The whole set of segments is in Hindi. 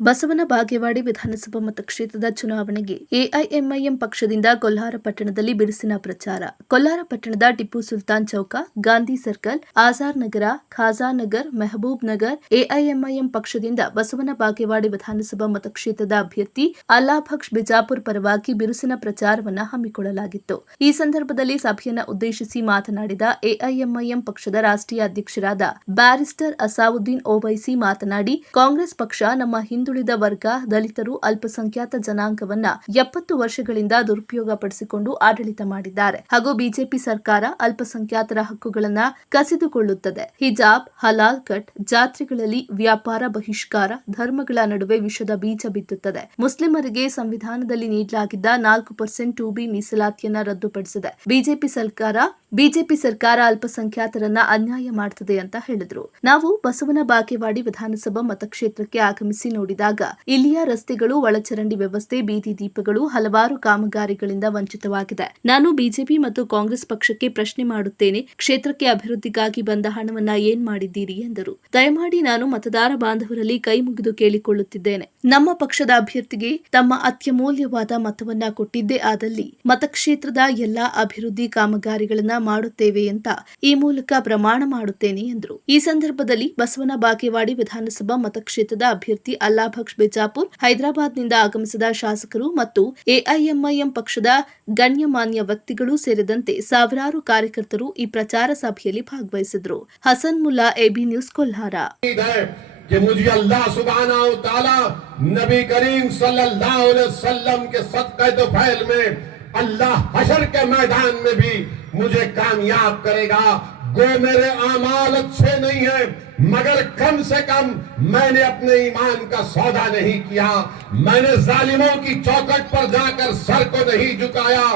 ಬಸವನ ಬಾಗೇವಾಡಿ ವಿಧಾನಸಭಾ ಮತಕ್ಷೇತ್ರದ ಚುನಾವಣೆಗೆ ಎಐಎಂಐಎಂ ಪಕ್ಷದಿಂದ ಕೊಲ್ಹಾರ ಪಟ್ಟಣದಲ್ಲಿ ಬಿರುಸಿನ ಪ್ರಚಾರ. ಕೊಲ್ಹಾರ ಪಟ್ಟಣದ ಟಿಪ್ಪು ಸುಲ್ತಾನ್ ಚೌಕ, ಗಾಂಧಿ ಸರ್ಕಲ್, ಆಜಾರ್ ನಗರ, ಖಾಜಾ ನಗರ್, ಮೆಹಬೂಬ್ ನಗರ್ ಎಐಎಂಐಎಂ ಪಕ್ಷದಿಂದ ಬಸವನ ಬಾಗೇವಾಡಿ ವಿಧಾನಸಭಾ ಮತಕ್ಷೇತ್ರದ ಅಭ್ಯರ್ಥಿ ಅಲ್ಲಾಭಕ್ಷ ಬಿಜಾಪುರ್ ಪರವಾಗಿ ಬಿರುಸಿನ ಪ್ರಚಾರವನ್ನು ಹಮ್ಮಿಕೊಳ್ಳಲಾಗಿತ್ತು. ಈ ಸಂದರ್ಭದಲ್ಲಿ ಸಭೆಯನ್ನು ಉದ್ದೇಶಿಸಿ ಮಾತನಾಡಿದ ಎಐಎಂಐಎಂ ಪಕ್ಷದ ರಾಷ್ಟ್ರೀಯ ಅಧ್ಯಕ್ಷರಾದ ಬ್ಯಾರಿಸ್ಟರ್ ಅಸಾವುದ್ದೀನ್ ಓವೈಸಿ ಮಾತನಾಡಿ, ಕಾಂಗ್ರೆಸ್ ಪಕ್ಷ ನಮ್ಮ ಹಿಂದುಳಿದ ವರ್ಗ, ದಲಿತರು, ಅಲ್ಪಸಂಖ್ಯಾತ ಜನಾಂಗವನ್ನ 70 ವರ್ಷಗಳಿಂದ ದುರುಪಯೋಗ ಪಡಿಸಿಕೊಂಡು ಆಡಳಿತ ಮಾಡಿದ್ದಾರೆ ಹಾಗೂ ಬಿಜೆಪಿ ಸರ್ಕಾರ ಅಲ್ಪಸಂಖ್ಯಾತರ ಹಕ್ಕುಗಳನ್ನ ಕಸಿದುಕೊಳ್ಳುತ್ತದೆ. ಹಿಜಾಬ್, ಹಲಾಲ್ ಕಟ್, ಜಾತ್ರೆಗಳಲ್ಲಿ ವ್ಯಾಪಾರ ಬಹಿಷ್ಕಾರ, ಧರ್ಮಗಳ ನಡುವೆ ವಿಷದ ಬೀಜ ಬಿತ್ತುತ್ತದೆ. ಮುಸ್ಲಿಮರಿಗೆ ಸಂವಿಧಾನದಲ್ಲಿ ನೀಡಲಾಗಿದ್ದ 4% 2B ಮೀಸಲಾತಿಯನ್ನ ರದ್ದುಪಡಿಸಿದೆ. ಬಿಜೆಪಿ ಸರ್ಕಾರ ಅಲ್ಪಸಂಖ್ಯಾತರನ್ನ ಅನ್ಯಾಯ ಮಾಡುತ್ತದೆ ಅಂತ ಹೇಳಿದ್ರು. ನಾವು ಬಸವನ ಬಾಗೇವಾಡಿ ವಿಧಾನಸಭಾ ಮತಕ್ಷೇತ್ರಕ್ಕೆ ಆಗಮಿಸಿ ನೋಡಿದಾಗ ಇಲ್ಲಿಯ ರಸ್ತೆಗಳು, ಒಳಚರಂಡಿ ವ್ಯವಸ್ಥೆ, ಬೀದಿ ದೀಪಗಳು ಹಲವಾರು ಕಾಮಗಾರಿಗಳಿಂದ ವಂಚಿತವಾಗಿದೆ. ನಾನು ಬಿಜೆಪಿ ಮತ್ತು ಕಾಂಗ್ರೆಸ್ ಪಕ್ಷಕ್ಕೆ ಪ್ರಶ್ನೆ ಮಾಡುತ್ತೇನೆ, ಕ್ಷೇತ್ರಕ್ಕೆ ಅಭಿವೃದ್ಧಿಗಾಗಿ ಬಂದ ಹಣವನ್ನ ಏನ್ ಮಾಡಿದ್ದೀರಿ ಎಂದರು. ದಯಮಾಡಿ ನಾನು ಮತದಾರ ಬಾಂಧವರಲ್ಲಿ ಕೈ ಮುಗಿದು ಕೇಳಿಕೊಳ್ಳುತ್ತಿದ್ದೇನೆ. ನಮ್ಮ ಪಕ್ಷದ ಅಭ್ಯರ್ಥಿಗೆ ತಮ್ಮ ಅತ್ಯಮೂಲ್ಯವಾದ ಮತವನ್ನ ಕೊಟ್ಟಿದ್ದೇ ಆದಲ್ಲಿ ಮತಕ್ಷೇತ್ರದ ಎಲ್ಲಾ ಅಭಿವೃದ್ಧಿ ಕಾಮಗಾರಿಗಳನ್ನ ಮಾಡುತ್ತೇವೆ ಅಂತ ಈ ಮೂಲಕ ಪ್ರಮಾಣ ಮಾಡುತ್ತೇನೆ ಎಂದರು. ಈ ಸಂದರ್ಭದಲ್ಲಿ ಬಸವನ ಬಾಗೇವಾಡಿ ವಿಧಾನಸಭಾ ಮತಕ್ಷೇತ್ರದ ಅಭ್ಯರ್ಥಿ ಅಲ್ಲಾಭಕ್ಷ ಬಿಜಾಪುರ್, ಹೈದರಾಬಾದ್ನಿಂದ ಆಗಮಿಸಿದ ಶಾಸಕರು ಮತ್ತು ಎಐಎಂಐಎಂ ಪಕ್ಷದ ಗಣ್ಯಮಾನ್ಯ ವ್ಯಕ್ತಿಗಳು ಸೇರಿದಂತೆ ಸಾವಿರಾರು ಕಾರ್ಯಕರ್ತರು ಈ ಪ್ರಚಾರ ಸಭೆಯಲ್ಲಿ ಭಾಗವಹಿಸಿದರು. Hasan Mulla, AB news, Kolhar. कि मुझे अल्लाह सुब्हाना व तआला नबी करीम सल्लल्लाहु अलैहि वसल्लम के सदक़े तुफैल में अल्लाह हशर के मैदान में भी मुझे कामयाब करेगा। गो मेरे आमाल अच्छे नहीं है, मगर कम से कम मैंने अपने ईमान का सौदा नहीं किया। मैंने जालिमों की चौखट पर जाकर सर को नहीं झुकाया।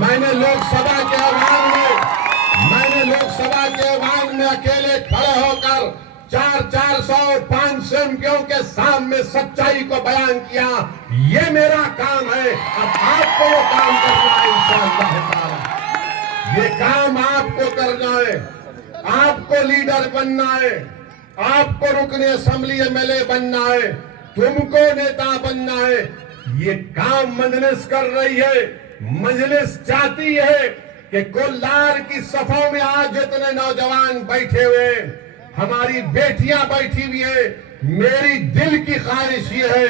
मैंने लोकसभा के ऐवान में अकेले खड़े होकर 400-500 एमपीओ के सामने सच्चाई को बयान किया। ये मेरा काम है। अब आपको वो काम करना है इंशाअल्लाह ताला। ये काम आपको करना है। आपको लीडर बनना है, आपको रुकने असेंबली एमएलए बनना है, तुमको नेता बनना है। ये काम मजलिस कर रही है। मजलिस चाहती है कि कोल्हार की सफों में आज इतने नौजवान बैठे हुए, हमारी बेटियां बैठी हुई है। मेरी दिल की ख्वाहिश ये है,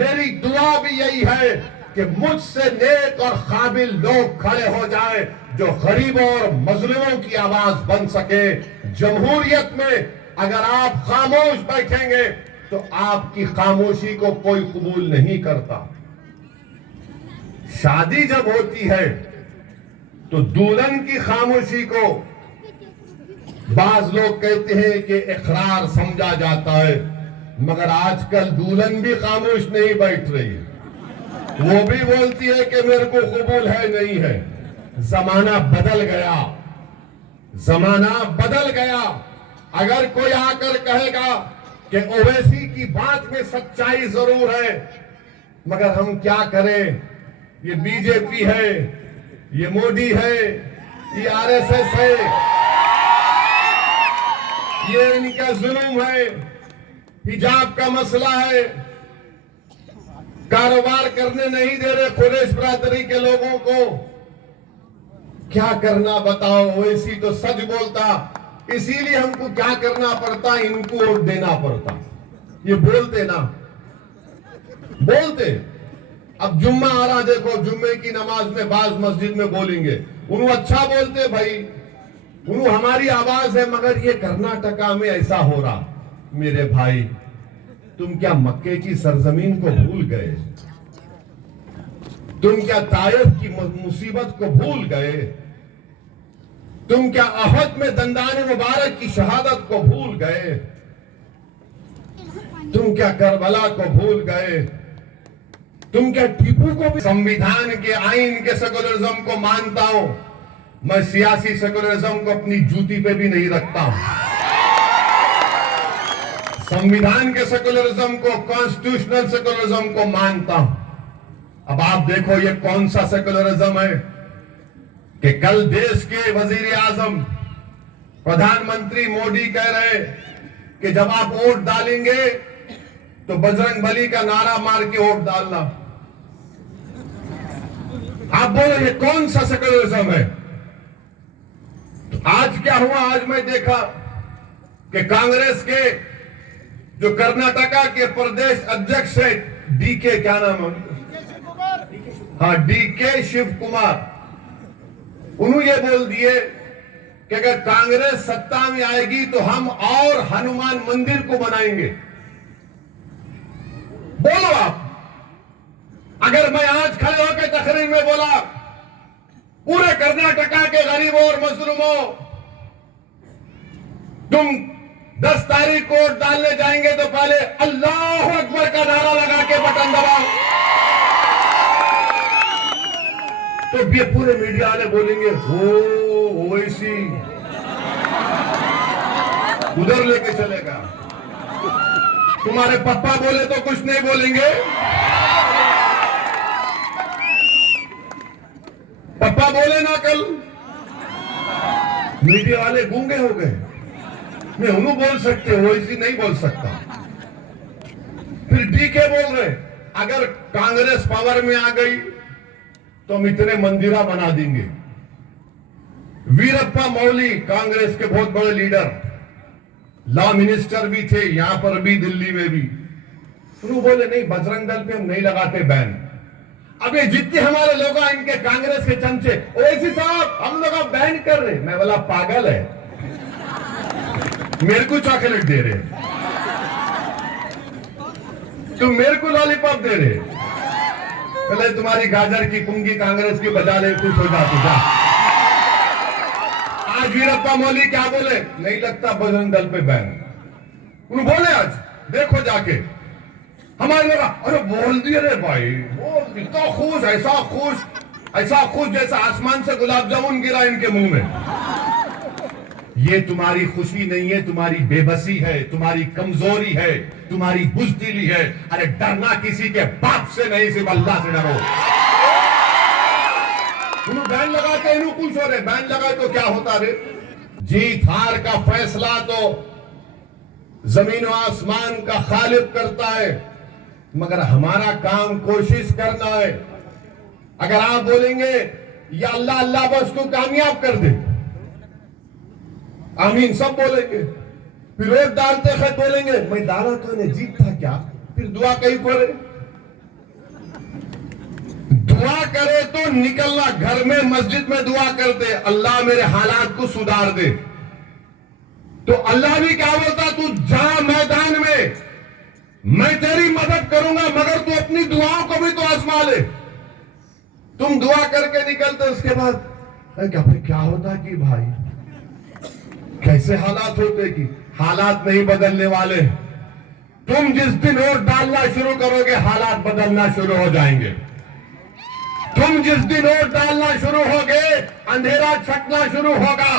मेरी दुआ भी यही है कि मुझसे नेक और काबिल लोग खड़े हो जाए जो गरीबों और मजलूमों की आवाज बन सके। जमहूरियत में अगर आप खामोश बैठेंगे तो आपकी खामोशी को कोई कबूल नहीं करता। शादी जब होती है तो दुल्हन की खामोशी को बाज लोग कहते हैं कि इकरार समझा जाता है, मगर आजकल दुल्हन भी खामोश नहीं बैठ रही है। वो भी बोलती है कि मेरे को कबूल है नहीं है। जमाना बदल गया। अगर कोई आकर कहेगा कि ओवैसी की बात में सच्चाई जरूर है, मगर हम क्या करें, ये बीजेपी है, ये मोदी है, ये आरएसएस है, ये इनका जुल्म है, हिजाब का मसला है, कारोबार करने नहीं दे रहे कुरैश बरादरी के लोगों को। क्या करना बताओ? वैसी तो सच बोलता, इसीलिए हमको क्या करना पड़ता, इनको वोट देना पड़ता। ये बोलते अब जुम्मा आ रहा, देखो जुम्मे की नमाज में बाज मस्जिद में बोलेंगे, उन्होंने अच्छा बोलते भाई, उन्होंने हमारी आवाज है, मगर ये कर्नाटका में ऐसा हो रहा। मेरे भाई, तुम क्या मक्के की सरजमीन को भूल गए? तुम क्या ताइफ की मुसीबत को भूल गए? तुम क्या अहद में दंदान मुबारक की शहादत को भूल गए? तुम क्या करबला को भूल गए? तुम क्या टीपू को भी? संविधान के आइन के सेकुलरिज्म को मानता हूं, मैं सियासी सेकुलरिज्म को अपनी जूती पे भी नहीं रखता हूं। संविधान के सेकुलरिज्म को, कॉन्स्टिट्यूशनल सेकुलरिज्म को मानता हूं। अब आप देखो ये कौन सा सेकुलरिज्म है कि कल देश के वजीर आजम, प्रधानमंत्री मोदी कह रहे कि जब आप वोट डालेंगे तो बजरंग बली का नारा मार के वोट डालना। आप बोलो ये कौन सा सेकुलरिज्म है? तो आज क्या हुआ? आज मैं देखा कि कांग्रेस के जो कर्नाटका के प्रदेश अध्यक्ष है डीके, क्या नाम है? हाँ, डीके शिव कुमार, उन्होंने ये बोल दिए कि अगर कांग्रेस सत्ता में आएगी तो हम और हनुमान मंदिर को बनाएंगे। बोलो आप, अगर मैं आज खड़े होकर तकरीर में बोला पूरे कर्नाटका के गरीबों और मजलूमों, तुम 10 तारीख को वोट डालने जाएंगे तो पहले अल्लाह अकबर का नारा लगा के बटन दबाओ, तो ये पूरे मीडिया वाले बोलेंगे हो ओवैसी उधर लेके चलेगा। तुम्हारे पापा बोले तो कुछ नहीं बोलेंगे, पापा बोले ना कल, मीडिया वाले गूंगे हो गए। मैं उन्हों बोल सकते, ओवैसी नहीं बोल सकता। फिर डीके बोल रहे अगर कांग्रेस पावर में आ गई तो हम इतने मंदिरा बना देंगे। वीरप्पा मोइली कांग्रेस के बहुत बड़े लीडर, लॉ मिनिस्टर भी थे, यहां पर भी दिल्ली में भी, उन्होंने बोले नहीं बजरंग दल पे हम नहीं लगाते बैन। अब ये जितने हमारे लोग इनके कांग्रेस के चमचे, ओवैसी साहब हम लोग बैन कर रहे। मैं बोला पागल है, मेरे को चॉकलेट दे रहे, तुम मेरे को लॉलीपॉप दे रहे, पहले तुम्हारी गाजर की पुंगी कांग्रेस की बजा ले, खुश हो जाती जा। आज वीरप्पा मोइली क्या बोले? नहीं लगता बजरंग दल पे बैन। उन्होंने बोले आज देखो जाके, हमारे लोग अरे बोल दिए रे भाई, बोल इतना खुश, ऐसा खुश जैसा आसमान से गुलाब जामुन गिरा इनके मुंह में। ये तुम्हारी खुशी नहीं है, तुम्हारी बेबसी है, तुम्हारी कमजोरी है, तुम्हारी बुज़दिली है। अरे डरना किसी के बाप से नहीं, सिर्फ अल्लाह से डरो। तुम बैन लगाते इन्हों खुश हो रहे, बैन लगाए तो क्या होता रे? जीत हार का फैसला तो जमीन और आसमान का खालिक करता है, मगर हमारा काम कोशिश करना है। अगर आप बोलेंगे या अल्लाह अल्लाह बस तू कामयाब कर दे, आमीन सब बोलेंगे। फिर वोट डालते खत बोलेंगे मैं डाला तो नहीं, जीत था क्या? फिर दुआ कहीं करे, दुआ करे तो निकलना, घर में मस्जिद में दुआ करते अल्लाह मेरे हालात को सुधार दे, तो अल्लाह भी क्या बोलता? तू जा मैदान में, मैं तेरी मदद करूंगा, मगर तू अपनी दुआओं को भी तो आजमा ले। तुम दुआ करके निकलते, उसके बाद क्या होता कि भाई कैसे हालात होते कि हालात नहीं बदलने वाले। तुम जिस दिन वोट डालना शुरू करोगे हालात बदलना शुरू हो जाएंगे। तुम जिस दिन वोट डालना शुरू होगे अंधेरा छटना शुरू होगा।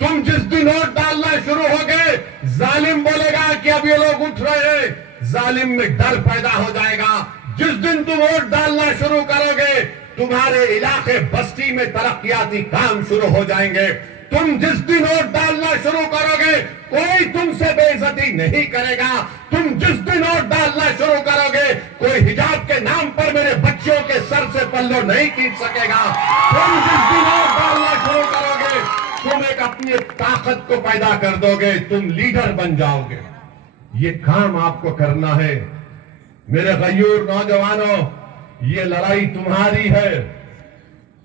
तुम जिस दिन वोट डालना शुरू होगे जालिम बोलेगा कि अब ये लोग उठ रहे हैं, जालिम में डर पैदा हो जाएगा। जिस दिन तुम वोट डालना शुरू करोगे तुम्हारे इलाके बस्ती में तरक्याती काम शुरू हो जाएंगे। तुम जिस दिन वोट डालना शुरू करोगे कोई तुमसे बेइज्जती नहीं करेगा। तुम जिस दिन वोट डालना शुरू करोगे कोई हिजाब के नाम पर मेरे बच्चों के सर से पल्लो नहीं खींच सकेगा। तुम जिस दिन वोट डालना शुरू करोगे तुम एक अपनी ताकत को पैदा कर दोगे, तुम लीडर बन जाओगे। ये काम आपको करना है मेरे गयूर नौजवानों। ये लड़ाई तुम्हारी है,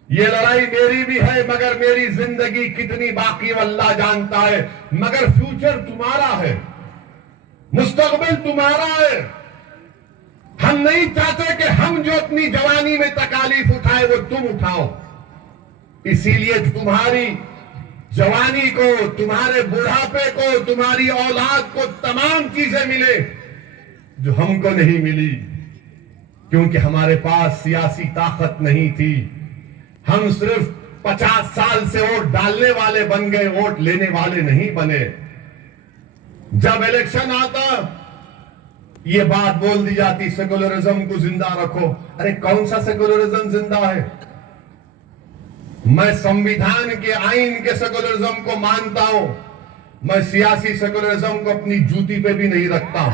ये लड़ाई मेरी भी है, मगर मेरी जिंदगी कितनी बाकी अल्लाह जानता है। मगर फ्यूचर तुम्हारा है, मुस्तकबिल तुम्हारा है। हम नहीं चाहते कि हम जो अपनी जवानी में तकालीफ उठाए वो तुम उठाओ। इसीलिए तुम्हारी जवानी को, तुम्हारे बुढ़ापे को, तुम्हारी औलाद को तमाम चीजें मिले जो हमको नहीं मिली, क्योंकि हमारे पास सियासी ताकत नहीं थी। हम सिर्फ 50 साल से वोट डालने वाले बन गए, वोट लेने वाले नहीं बने। जब इलेक्शन आता ये बात बोल दी जाती सेकुलरिज्म को जिंदा रखो। अरे कौन सा सेकुलरिज्म जिंदा है? मैं संविधान के आईन के सेकुलरिज्म को मानता हूं, मैं सियासी सेकुलरिज्म को अपनी जूती पे भी नहीं रखता हूं।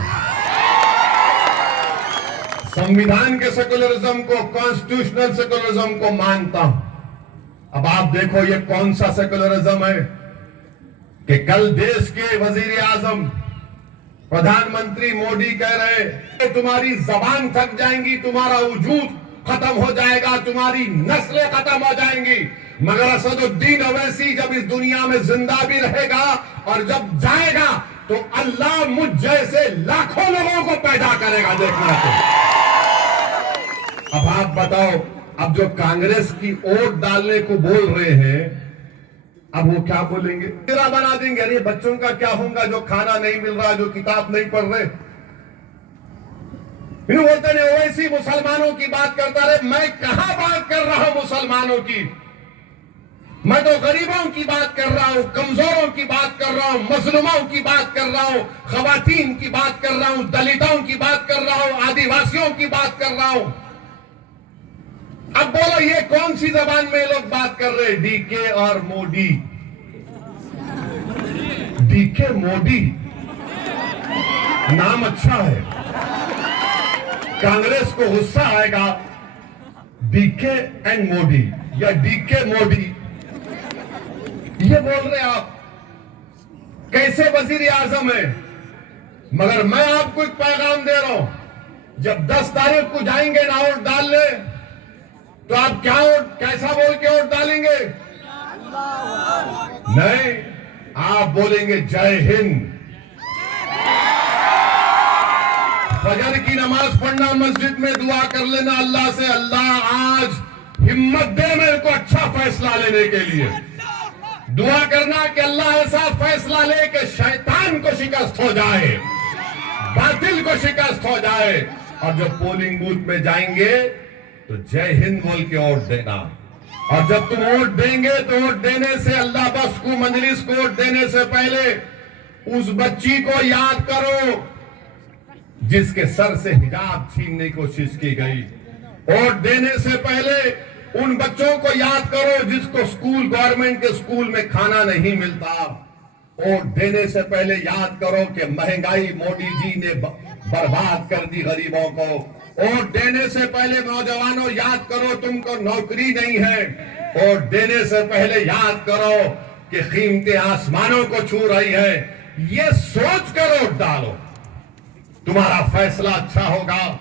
संविधान के सेकुलरिज्म को, कॉन्स्टिट्यूशनल सेकुलरिज्म को मानता हूं। अब आप देखो ये कौन सा सेकुलरिज्म है कि कल देश के वजीर आजम प्रधानमंत्री मोदी कह रहे कि तुम्हारी जबान थक जाएंगी, तुम्हारा वजूद खत्म हो जाएगा, तुम्हारी नस्लें खत्म हो जाएंगी, मगर असदुद्दीन ओवैसी जब इस दुनिया में जिंदा भी रहेगा और जब जाएगा तो अल्लाह मुझ जैसे लाखों लोगों को पैदा करेगा। देखना तो अब आप बताओ, अब जो कांग्रेस की वोट डालने को बोल रहे हैं, अब वो क्या बोलेंगे? तेरा बना देंगे। अरे बच्चों का क्या होगा जो खाना नहीं मिल रहा, जो किताब नहीं पढ़ रहे? बोलते नहीं ओवैसी मुसलमानों की बात करता रहे। मैं कहां बात कर रहा हूं मुसलमानों की? मैं तो गरीबों की बात कर रहा हूं, कमजोरों की बात कर रहा हूं, मजलूमों की बात कर रहा हूं, खवातीन की बात कर रहा हूं, दलितों की बात कर रहा हूं, आदिवासियों की बात कर रहा हूं। अब बोलो ये कौन सी जबान में लोग बात कर रहे हैं? डीके और मोदी। डीके मोदी नाम अच्छा है, कांग्रेस को गुस्सा आएगा। डीके एंड मोदी या डीके मोदी ये बोल रहे आप, कैसे वजीर आजम है? मगर मैं आपको एक पैगाम दे रहा हूं, जब 10 तारीख को जाएंगे ना वोट डालने, तो आप क्या वोट, कैसा बोल के वोट डालेंगे? नहीं, आप बोलेंगे जय हिंद। फजर की नमाज पढ़ना, मस्जिद में दुआ कर लेना अल्लाह से, अल्लाह आज हिम्मत दे मेरे को अच्छा फैसला लेने के लिए। दुआ करना कि अल्लाह ऐसा फैसला ले कि शैतान को शिकस्त हो जाए, बातिल को शिकस्त हो जाए। और जब पोलिंग बूथ में जाएंगे तो जय हिंद बोल के वोट देना। और जब तुम वोट देंगे तो वोट देने से, अल्लाह बख्श को मजलिस को वोट देने से पहले उस बच्ची को याद करो जिसके सर से हिजाब छीनने की कोशिश की गई। वोट देने से पहले उन बच्चों को याद करो जिसको स्कूल, गवर्नमेंट के स्कूल में खाना नहीं मिलता। वोट देने से पहले याद करो कि महंगाई मोदी जी ने बर्बाद कर दी गरीबों को। वोट देने से पहले नौजवानों याद करो तुमको नौकरी नहीं है। वोट देने से पहले याद करो कि कीमतें आसमानों को छू रही है। ये सोच कर वोट डालो, तुम्हारा फैसला अच्छा होगा।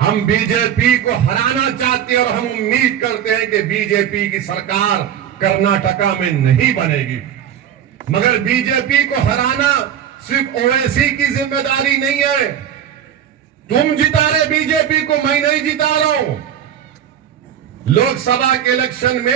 हम बीजेपी को हराना चाहते हैं और हम उम्मीद करते हैं कि बीजेपी की सरकार कर्नाटका में नहीं बनेगी। मगर बीजेपी को हराना सिर्फ ओवैसी की जिम्मेदारी नहीं है। तुम जिता रहे बीजेपी को, मैं नहीं जिता रहा हूं। लोकसभा के इलेक्शन में